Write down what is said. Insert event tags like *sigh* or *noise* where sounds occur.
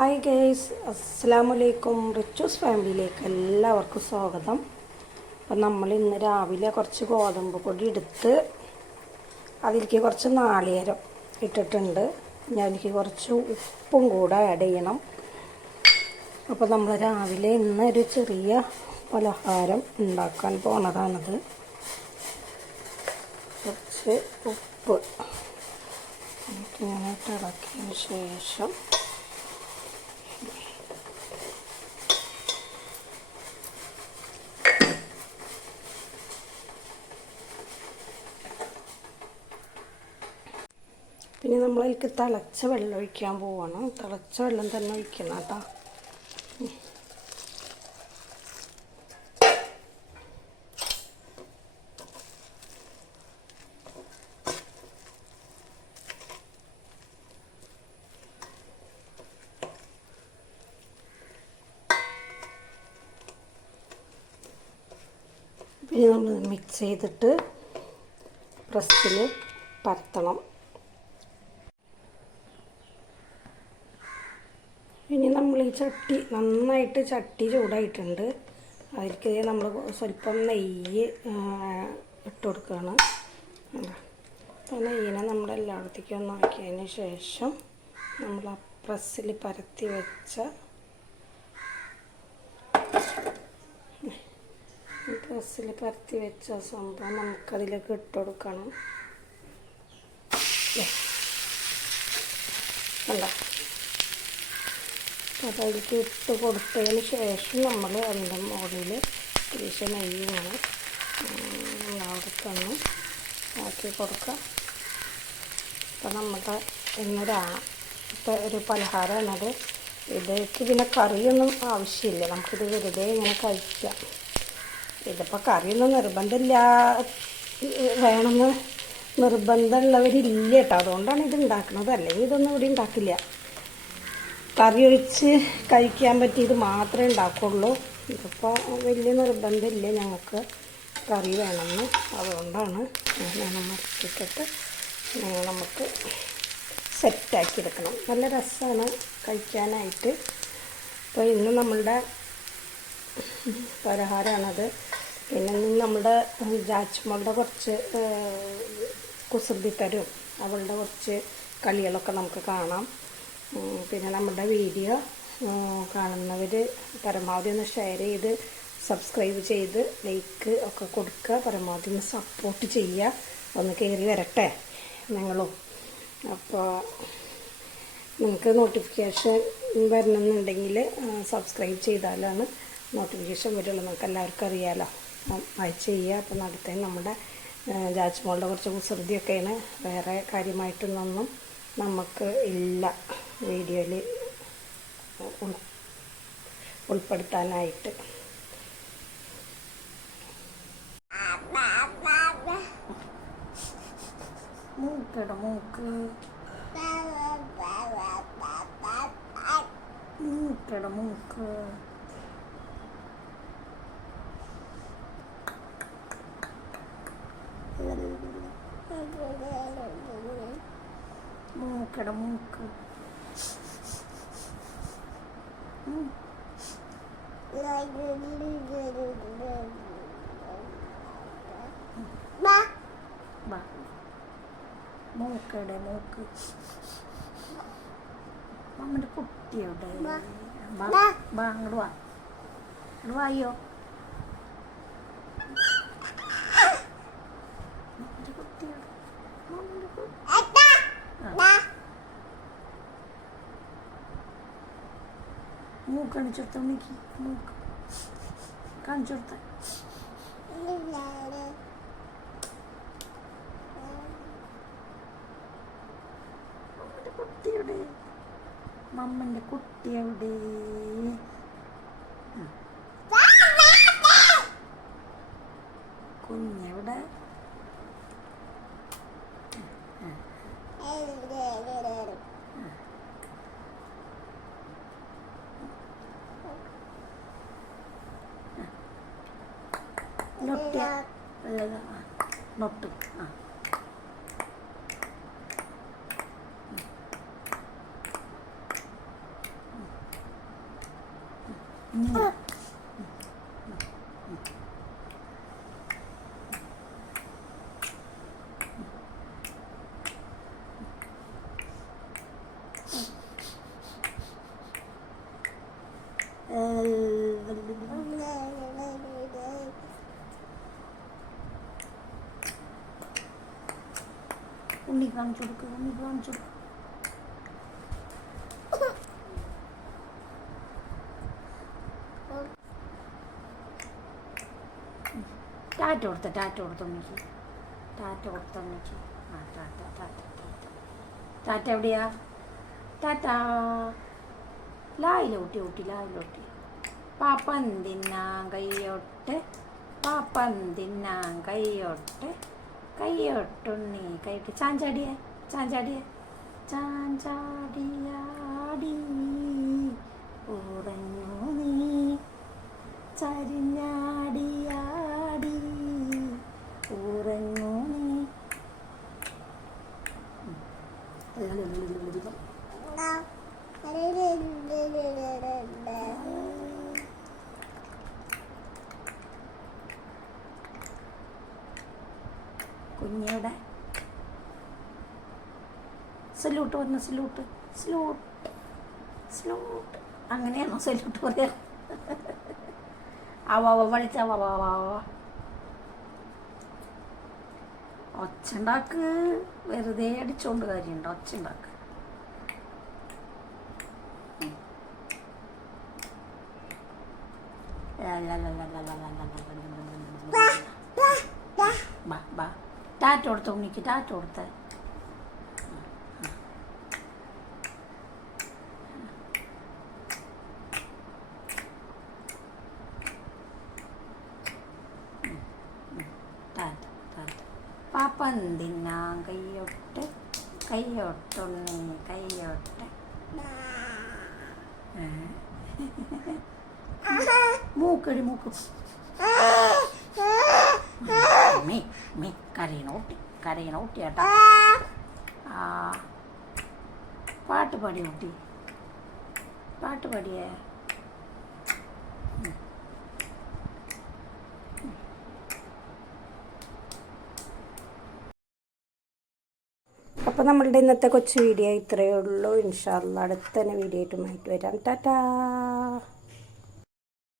Hi guys അസ്സാമലൈക്കും റിച്ചൂസ് ഫാമിലിയിലേക്ക് എല്ലാവർക്കും സ്വാഗതം. അപ്പം നമ്മൾ ഇന്ന് രാവിലെ കുറച്ച് ഗോതമ്പ് പൊടി എടുത്ത് അതിലേക്ക് കുറച്ച് നാളികേരം ഇട്ടിട്ടുണ്ട്. ഞാൻ എനിക്ക് കുറച്ച് ഉപ്പും കൂടെ ആഡ് ചെയ്യണം. അപ്പോൾ നമ്മൾ രാവിലെ ഇന്ന് ഒരു ചെറിയ പലഹാരം ഉണ്ടാക്കാൻ പോണതാണത്. കുറച്ച് ഉപ്പ്. ഇങ്ങനെ ഇളക്കിയതിന് ശേഷം പിന്നെ നമ്മളതിലേക്ക് തിളച്ച വെള്ളം ഒഴിക്കാൻ പോവാണ്. തിളച്ച വെള്ളം തന്നെ ഒഴിക്കണം കേട്ടോ. പിന്നെ നമ്മൾ മിക്സ് ചെയ്തിട്ട് പ്രസ്സിൽ പരത്തണം. ചട്ടി നന്നായിട്ട് ചട്ടി ചൂടായിട്ടുണ്ട്. അതിലേക്ക് നമ്മൾ സ്വല്പം നെയ്യ് ഇട്ട് കൊടുക്കുകയാണ് അപ്പോൾ നെയ്യിനെ നമ്മൾ എല്ലായിടത്തേക്കും ഒന്ന് ആക്കിയതിന് ശേഷം നമ്മൾ ആ പ്രസ്സിൽ പരത്തി വെച്ച പ്രസ്സിൽ പരത്തി വെച്ച സംഭവം നമുക്കതിലേക്ക് ഇട്ട് കൊടുക്കണം. അപ്പോൾ അതിലേക്ക് ഇട്ട് കൊടുത്തതിന് ശേഷം നമ്മൾ അതിന്റെ മുകളിൽ തിരിച്ച് നെയ്യ് വേണം അവിടേക്കൊന്ന് ആക്കി കൊടുക്കുക. അപ്പോൾ നമ്മുടെ ഇന്നൊരാ ഒരു പലഹാരമാണത്. ഇതിലേക്ക് പിന്നെ കറിയൊന്നും ആവശ്യമില്ല. നമുക്കിത് വെറുതെ ഇങ്ങനെ കഴിക്കാം. ഇതിപ്പോൾ കറിയൊന്നും നിർബന്ധമില്ല. വേണമെന്ന് നിർബന്ധമുള്ളവരില്ല കേട്ടോ. അതുകൊണ്ടാണ് ഇത് ഉണ്ടാക്കുന്നത്. അല്ലെങ്കിൽ ഇതൊന്നും ഇവിടെ ഉണ്ടാക്കില്ല. കറി ഒഴിച്ച് കഴിക്കാൻ പറ്റിയത് മാത്രമേ ഉണ്ടാക്കുള്ളൂ. ഇതിപ്പോൾ വലിയ നിർബന്ധമില്ല ഞങ്ങൾക്ക് കറി വേണമെന്ന്. അതുകൊണ്ടാണ് ഞാൻ മറച്ചിട്ടിട്ട് നമുക്ക് സെറ്റാക്കി എടുക്കണം നല്ല രസമാണ് കഴിക്കാനായിട്ട്. അപ്പോൾ ഇന്ന് നമ്മളുടെ പലഹാരമാണത് പിന്നെ നമ്മുടെ ജാച്ചുമോളുടെ കുറച്ച് കുസൃതി തരും അവളുടെ കുറച്ച് കളികളൊക്കെ നമുക്ക് കാണാം. പിന്നെ നമ്മുടെ വീഡിയോ കാണുന്നവർ പരമാവധി ഒന്ന് ഷെയർ ചെയ്ത് സബ്സ്ക്രൈബ് ചെയ്ത് ലൈക്ക് ഒക്കെ കൊടുക്കുക. പരമാവധി ഒന്ന് സപ്പോർട്ട് ചെയ്യുക. ഒന്ന് കയറി വരട്ടെ നിങ്ങളും അപ്പോൾ നിങ്ങൾക്ക് നോട്ടിഫിക്കേഷൻ വരണമെന്നുണ്ടെങ്കിൽ സബ്സ്ക്രൈബ് ചെയ്താലാണ് നോട്ടിഫിക്കേഷൻ വരുള്ളൂ. നമുക്ക് എല്ലാവർക്കും അറിയാമല്ലോ അയച്ച് ചെയ്യുക. അപ്പോൾ നടത്തേ നമ്മുടെ ജാജ്മോളുടെ കുറച്ച് കുസൃതിയൊക്കെയാണ്. വേറെ കാര്യമായിട്ടൊന്നും നമുക്ക് ഇല്ല. വീഡിയോയിൽ ഉൾ ഉൾപ്പെടുത്താനായിട്ട്. മൂക്കട മൂക്ക്. മൂക്കട മൂക്ക്. മൂക്കട മൂക്ക്. മൂക്കടെ മൂക്ക്. അമ്മന്റെ കുട്ടിയുടെ ബാ അങ്ങോട്ട് വാ. അങ്ങോട്ട് വായോ. അമ്മന്റെ കുട്ടി മൂക്ക് കാണിച്ചു കൊടുത്ത ഉണ്ണിക്ക്. മൂക്ക്. കാണിച്ചു കൊടുത്ത കുട്ടിയുടെ മമ്മന്റെ കുട്ടി മൊട്ട് ആ ഇങ്ങനെ ഉണ്ണി കാണിച്ചു കൊടുക്കുക ഉണ്ണി കാണിച്ചു കൊടുക്കുക ടാറ്റ കൊടുത്ത ടാറ്റ കൊടുത്ത ഉണ്ണിക്ക്. ടാറ്റ കൊടുത്ത ഉണ്ണിക്ക്. ആ ടാറ്റ ടാറ്റ ടാറ്റ ടാറ്റ. എവിടെയാ? ടാറ്റ. ലായില ഊട്ടി ലായിലോട്ടി പാപ്പൻ തിന്നാൻ കൈയൊട്ട് പാപ്പൻ തിന്നാൻ കൈയൊട്ട് കൈയൊട്ടുണ്ണി കൈട്ട് ചാഞ്ചാടിയേ ചാഞ്ചാടിയേ. ചാഞ്ചാടിയാടി ഉറഞ്ഞു നീ ചരിഞ്ഞാടിയാടി കുഞ്ഞിയുടെ സല്യൂട്ട് വന്ന സല്യൂട്ട് സ്ലൂട്ട് സ്ലൂട്ട് അങ്ങനെയാണോ സല്യൂട്ട് പറയാ? *laughs* അവ വാ ഒച്ചുണ്ടാക്ക് വെറുതെ അടിച്ചോണ്ട് കാര്യമുണ്ട് ഒച്ചുണ്ടാക്ക്. ബാ ടാറ്റ കൊടുത്ത ഉണ്ണിക്ക് ടാറ്റ കൊടുത്ത ടാറ്റ ടാറ്റ പാപ്പൻ തിന്നാൻ കയ്യൊട്ട് കയ്യൊട്ടുണ്ണി കയ്യൊട്ട് ഏ? മൂക്കടി മൂക്ക് മീ മീ കരയണോട്ടി കരയണോട്ടി ഏട്ടാ. ആ പാട്ട് പാടി കുട്ടി? പാട്ട് പാടിയേ? അപ്പോൾ നമ്മളുടെ ഇന്നത്തെ കൊച്ചു വീഡിയോ ഇത്രയേ ഉള്ളൂ. ഇൻഷാല്ല അടുത്ത തന്നെ വീഡിയോ ആയിട്ട് മാറ്റി വരാം. ടാറ്റാ.